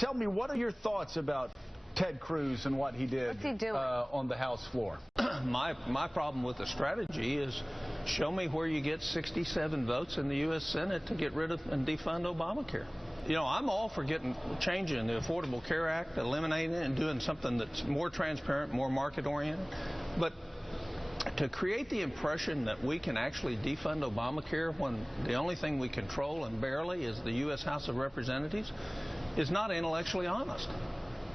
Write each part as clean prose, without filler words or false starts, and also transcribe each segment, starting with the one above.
Tell me, what are your thoughts about Ted Cruz and what he did What's he doing? On the House floor? My problem with the strategy is show me where you get 67 votes in the U.S. Senate to get rid of and defund Obamacare. You know, I'm all for changing the Affordable Care Act, eliminating it, and doing something that's more transparent, more market-oriented. But to create the impression that we can actually defund Obamacare when the only thing we control, and barely, is the U.S. House of Representatives is not intellectually honest.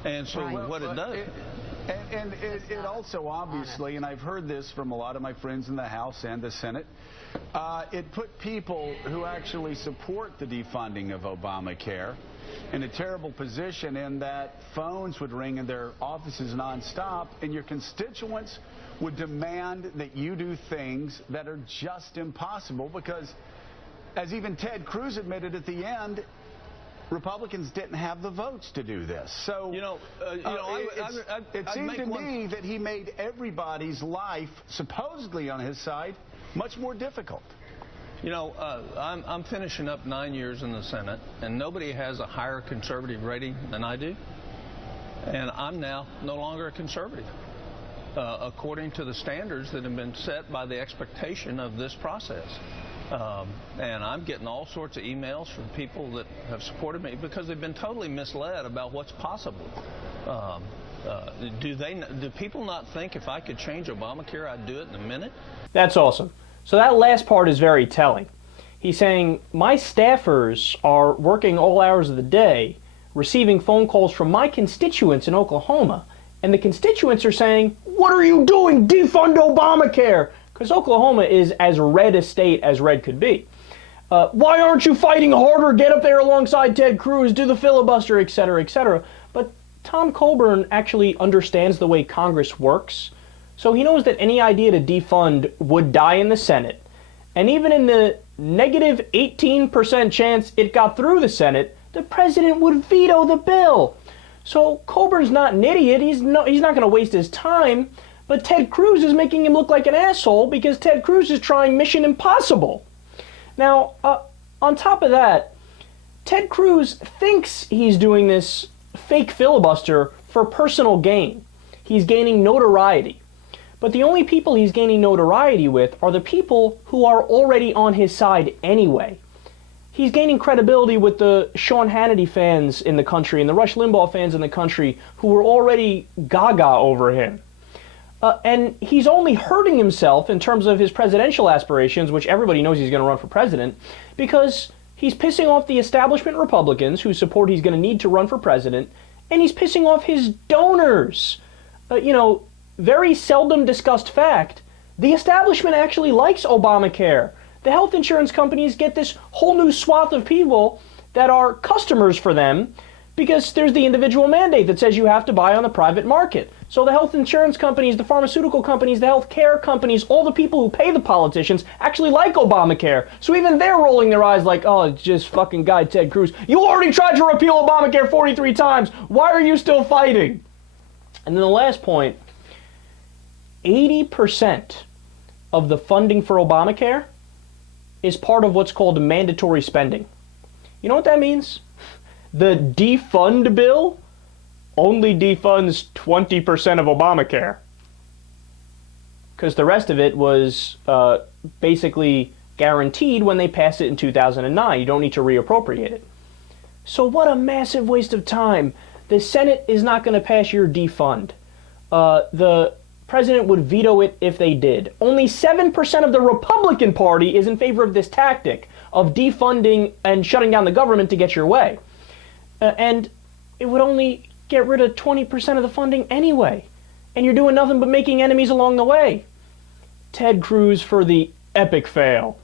And so what it does... And it also obviously, and I've heard this from a lot of my friends in the House and the Senate, it put people who actually support the defunding of Obamacare in a terrible position in that phones would ring in their offices nonstop, and your constituents would demand that you do things that are just impossible because, as even Ted Cruz admitted at the end, Republicans didn't have the votes to do this. So, it seemed to me that he made everybody's life, supposedly on his side, much more difficult. You know, I'm finishing up 9 years in the Senate, and nobody has a higher conservative rating than I do. And I'm now no longer a conservative, according to the standards that have been set by the expectation of this process. And I'm getting all sorts of emails from people that have supported me because they've been totally misled about what's possible. Do people not think if I could change Obamacare, I'd do it in a minute? That's awesome. So that last part is very telling. He's saying, my staffers are working all hours of the day, receiving phone calls from my constituents in Oklahoma, and the constituents are saying, what are you doing? Defund Obamacare! Because Oklahoma is as red a state as red could be. Why aren't you fighting harder? Get up there alongside Ted Cruz, do the filibuster, etc., etc. But Tom Coburn actually understands the way Congress works, so he knows that any idea to defund would die in the Senate. And even in the negative 18% chance it got through the Senate, the president would veto the bill. So Coburn's not an idiot. He's not going to waste his time. But Ted Cruz is making him look like an asshole because Ted Cruz is trying Mission Impossible. Now, on top of that, Ted Cruz thinks he's doing this fake filibuster for personal gain. He's gaining notoriety. But the only people he's gaining notoriety with are the people who are already on his side anyway. He's gaining credibility with the Sean Hannity fans in the country and the Rush Limbaugh fans in the country who were already gaga over him. And he's only hurting himself in terms of his presidential aspirations, which everybody knows he's going to run for president, because he's pissing off the establishment Republicans who support he's going to need to run for president, and he's pissing off his donors. Very seldom discussed fact, the establishment actually likes Obamacare. The health insurance companies get this whole new swath of people that are customers for them because there's the individual mandate that says you have to buy on the private market. So the health insurance companies, the pharmaceutical companies, the health care companies, all the people who pay the politicians actually like Obamacare. So even they're rolling their eyes like, oh, it's just fucking guy Ted Cruz. You already tried to repeal Obamacare 43 times. Why are you still fighting? And then the last point, 80% of the funding for Obamacare is part of what's called mandatory spending. You know what that means? The defund bill only defunds 20% of Obamacare. Because the rest of it was basically guaranteed when they passed it in 2009. You don't need to reappropriate it. So what a massive waste of time. The Senate is not going to pass your defund. The president would veto it if they did. Only 7% of the Republican Party is in favor of this tactic of defunding and shutting down the government to get your way. And it would only get rid of 20% of the funding anyway. And you're doing nothing but making enemies along the way. Ted Cruz for the epic fail.